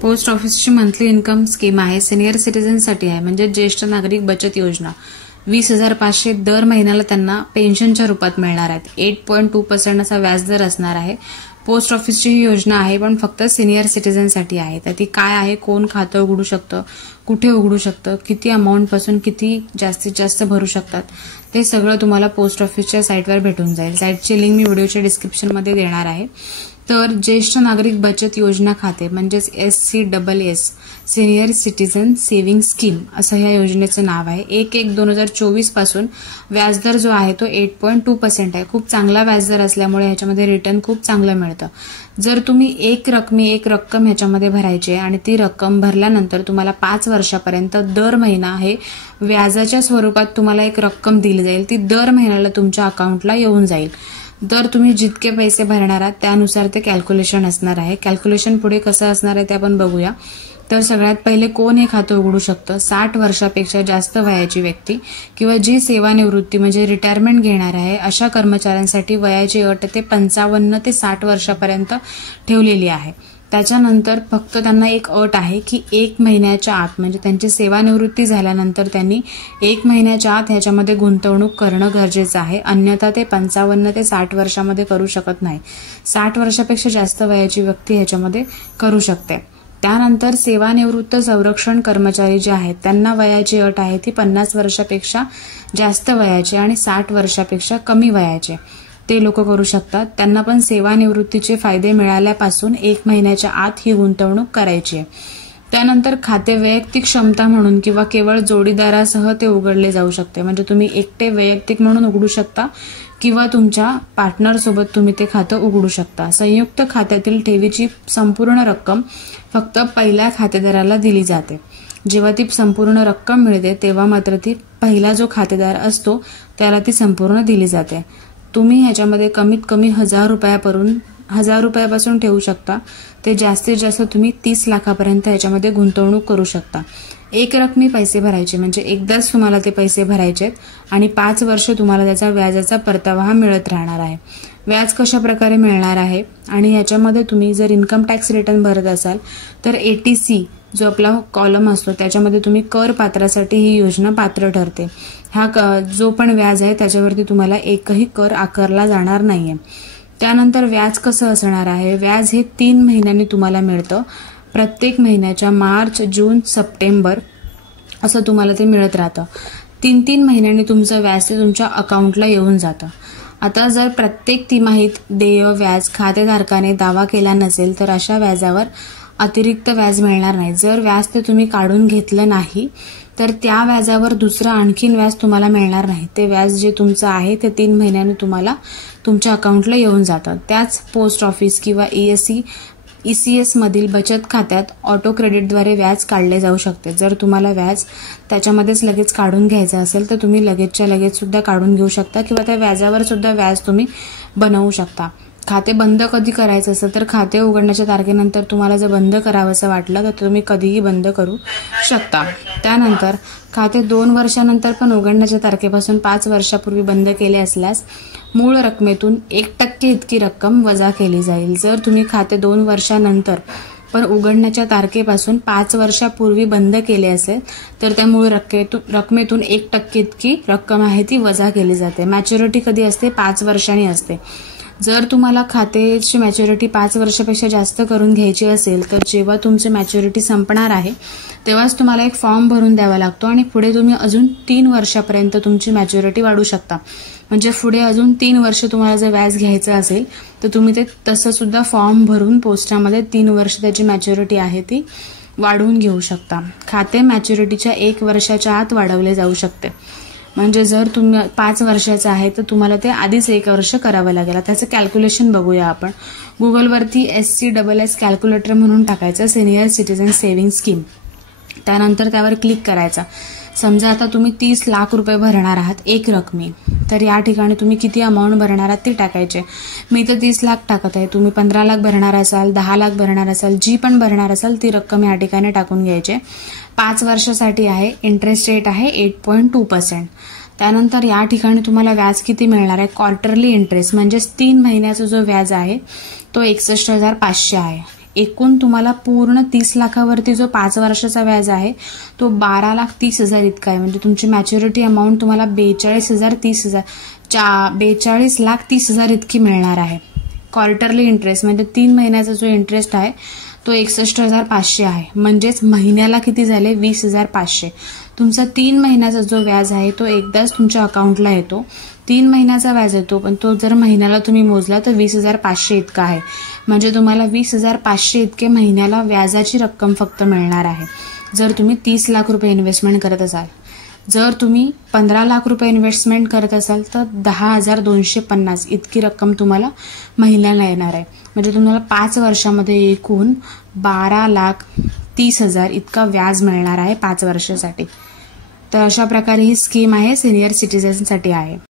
Post ऑफिसची monthly income scheme आहे, senior सिटीजनसाठी आहे, म्हणजे ज्येष्ठ नागरिक बचत योजना. 20,500 दर महिन्याला त्यांना पेन्शनच्या रूपात मिळणार आहेत. 8.2% असा व्याजदर असणार आहे. पोस्ट ऑफिसची ही योजना आहे, पण फक्त सिनियर सिटीजनसाठी आहे. तर ती काय आहे, कोण खातं उघडू शकतं, कुठे उघडू शकतं, किती अमाऊंटपासून किती जास्तीत जास्त भरू शकतात, ते सगळं तुम्हाला पोस्ट ऑफिसच्या साईटवर भेटून जाईल. साईटची लिंक मी व्हिडिओच्या डिस्क्रिप्शनमध्ये देणार आहे. तर ज्येष्ठ नागरिक बचत योजना खाते म्हणजेच SCSS senior citizen saving scheme असं या योजनेचं नाव आहे. 1/1/2024 पासून व्याजदर जो आहे तो 8.2% आहे. खूप चांगला व्याजदर असल्यामुळे ह्याच्यामध्ये रिटर्न खूप चांगलं मिळतं. जर तुम्ही एक रक्कम ह्याच्यामध्ये भरायची आहे आणि ती रक्कम भरल्यानंतर तुम्हाला 5 वर्षापर्यंत दर महिना हे व्याजाच्या स्वरूपात तुम्हाला एक रक्कम दिली जाईल. ती दर महिन्याला तुमच्या अकाउंटला येऊन जाईल. तर तुम्ही जितके पैसे भरणार आहात त्यानुसार ते कॅल्क्युलेशन असणार आहे. कॅल्क्युलेशन पुढे कसं असणार आहे ते आपण बघूया. तर सगळ्यात पहिले कोण हे खातं उघडू शकतं, 60 वर्षापेक्षा जास्त वयाची व्यक्ती किंवा जी सेवानिवृत्ती म्हणजे रिटायरमेंट घेणार आहे अशा कर्मचाऱ्यांसाठी वयाची अट ते 55 ते 60 वर्षापर्यंत ठेवलेली आहे. त्याच्यानंतर फक्त त्यांना एक अट आहे की 1 महिन्याच्या आत म्हणजे त्यांची सेवानिवृत्ती झाल्यानंतर त्यांनी 1 महिन्याच्या आत ह्याच्यामध्ये गुंतवणूक करणं गरजेचं आहे. अन्यथा ते 55 ते 60 वर्षामध्ये करू शकत नाही. 60 वर्षापेक्षा जास्त वयाची व्यक्ती ह्याच्यामध्ये करू शकते. त्यानंतर सेवानिवृत्त संरक्षण कर्मचारी जे आहेत त्यांना वयाची अट आहे ती 50 वर्षापेक्षा जास्त वयाचे आणि 60 वर्षापेक्षा कमी वयाचे ते लोक करू शकतात. त्यांना पण सेवानिवृत्तीचे फायदे मिळाल्यापासून 1 महिन्याच्या आत ही गुंतवणूक करायची आहे. त्यानंतर खाते वैयक्तिक क्षमता म्हणून किंवा केवळ जोडीदारासह ते उघडले जाऊ शकते. म्हणजे तुम्ही एकटे वैयक्तिक म्हणून उघडू शकता किंवा तुमच्या पार्टनर सोबत तुम्ही ते खातं उघडू शकता. संयुक्त खात्यातील ठेवीची संपूर्ण रक्कम फक्त पहिल्या खातेदाराला दिली जाते. जेव्हा ती संपूर्ण रक्कम मिळते तेव्हा मात्र ती पहिला जो खातेदार असतो त्याला ती संपूर्ण दिली जाते. तुम्ही ह्याच्यामध्ये कमीत कमी 1,000 रुपयापासून ठेवू शकता. ते जास्तीत जास्त तुम्ही 30 लाखापर्यंत ह्याच्यामध्ये गुंतवणूक करू शकता. एक रकमी पैसे भरायचे म्हणजे एकदाच तुम्हाला ते पैसे भरायचे आणि 5 वर्ष तुम्हाला त्याचा व्याजाचा परतावा मिळत राहणार आहे. व्याज कशा प्रकारे मिळणार आहे आणि ह्याच्यामध्ये तुम्ही जर इन्कम टॅक्स रिटर्न भरत असाल तर ATC जो आपला कॉलम असतो त्याच्यामध्ये तुम्ही कर पात्रासाठी ही योजना पात्र ठरते. जो पण व्याज आहे त्याच्यावरती तुम्हाला एकही कर आकारला जाणार नाहीये. त्यानंतर व्याज कसं असणार आहे, व्याज हे 3 महिन्यांनी तुम्हाला मिळतं. प्रत्येक महिन्याच्या मार्च, जून, सप्टेंबर असं तुम्हाला ते मिळत राहतं. 3 महिन्यांनी तुमचं व्याज ते तुमच्या अकाउंटला येऊन जातं. आता जर प्रत्येक तिमाहीत देय व्याज खातेधारकाने दावा केला नसेल तर अशा व्याजावर अतिरिक्त व्याज मिळणार नाही. जर व्याज ते तुम्ही काढून घेतलं नाही तर त्या व्याजावर दुसरं आणखीन व्याज तुम्हाला मिळणार नाही. ते व्याज जे तुमचं आहे ते 3 महिन्यांनी तुम्हाला तुमच्या अकाउंटला येऊन जातं. त्याच पोस्ट ऑफिस किंवा ECS मधील बचत खात्यात ऑटो क्रेडिटद्वारे व्याज काढले जाऊ शकते. जर तुम्हाला व्याज त्याच्यामध्येच लगेच काढून घ्यायचं असेल तर तुम्ही लगेचच्या लगेच सुद्धा काढून घेऊ शकता किंवा त्या व्याजावर सुद्धा व्याज तुम्ही बनवू शकता. खाते बंद कधी करायचं असेल तर खाते उघडण्याच्या तारखेनंतर तुम्हाला जर बंद करावं असं वाटलं तर तुम्ही कधीही बंद करू शकता. त्यानंतर खाते 2 वर्षानंतर पण उघडण्याच्या तारखेपासून 5 वर्षापूर्वी बंद केले असल्यास मूळ रकमेतून 1% इतकी रक्कम वजा केली जाईल. जर तुम्ही खाते 2 वर्षानंतर पण उघडण्याच्या तारखेपासून 5 वर्षापूर्वी बंद केले असेल तर त्या मूळ रकमेतून 1% इतकी रक्कम आहे ती वजा केली जाते. मॅच्युरिटी कधी असते, 5 वर्षांनी असते. जर तुम्हाला खात्याची मॅच्युरिटी 5 वर्षापेक्षा जास्त करून घ्यायची असेल तर जेव्हा तुमची मॅच्युरिटी संपणार आहे तेव्हाच तुम्हाला एक फॉर्म भरून द्यावा लागतो आणि पुढे तुम्ही अजून 3 वर्षापर्यंत तुमची मॅच्युरिटी वाढवू शकता. म्हणजे पुढे अजून 3 वर्ष तुम्हाला जर व्याज घ्यायचं असेल तर तुम्ही ते तसं सुद्धा फॉर्म भरून पोस्टामध्ये 3 वर्ष त्याची मॅच्युरिटी आहे ती वाढवून घेऊ शकता. खाते मॅच्युरिटीच्या 1 वर्षाच्या आत वाढवले जाऊ शकते. म्हणजे जर तुम्ही 5 वर्षाचं आहे तर तुम्हाला ते आधीच 1 वर्ष करावं लागेल. त्याचं कॅल्क्युलेशन बघूया आपण. गुगलवरती SCSS कॅल्क्युलेटर म्हणून टाकायचं, सिनियर सिटीजन सेव्हिंग स्कीम. त्यानंतर त्यावर क्लिक करायचा. समजा आता तुम्ही 30 लाख रुपये भरणार आहात एक रकमी, तर या ठिकाणी तुम्ही किती अमाऊंट भरणार आहात ते टाकायचे. मी तर 30 लाख टाकत आहे. तुम्ही 15 लाख भरणार असाल, 10 लाख भरणार असाल, जी पण भरणार असाल ती रक्कम या ठिकाणी टाकून घ्यायचे. 5 वर्षासाठी आहे. इंटरेस्ट रेट आहे 8.2%. त्यानंतर या ठिकाणी तुम्हाला व्याज किती मिळणार आहे, क्वार्टरली इंटरेस्ट म्हणजेच 3 महिन्याचा जो व्याज आहे तो 61,500 आहे. एकूण तुम्हाला पूर्ण 30 लाखावरती जो 5 वर्षाचा व्याज आहे तो 12,30,000 इतका आहे. म्हणजे तुमची मॅच्युरिटी अमाऊंट तुम्हाला 42,30,000 इतकी मिळणार आहे. क्वार्टरली इंटरेस्ट म्हणजे 3 महिन्याचा जो इंटरेस्ट आहे तो 61,500 आहे. म्हणजेच महिन्याला किती झाले 20,500. तुमचा 3 महिन्याचा जो व्याज आहे तो एकदाच तुमच्या अकाउंटला येतो. 3 महिन्याचा व्याज येतो, पण तो जर महिन्याला तुम्ही मोजला तर 20,500 इतका आहे. म्हणजे तुम्हाला 20,500 इतके महिन्याला व्याजाची रक्कम फक्त मिळणार आहे जर तुम्ही 30 लाख रुपये इन्व्हेस्टमेंट करत असाल. जर तुम्ही 15 लाख रुपये इन्व्हेस्टमेंट करत असाल तर 10,250 इतकी रक्कम तुम्हाला महिन्याला येणार आहे. म्हणजे तुम्हाला 5 वर्षामध्ये एकूण 12,30,000 इतका व्याज मिळणार आहे 5 वर्षासाठी. तर अशा प्रकारे ही स्कीम आहे, सिनियर सिटीजनसाठी आहे.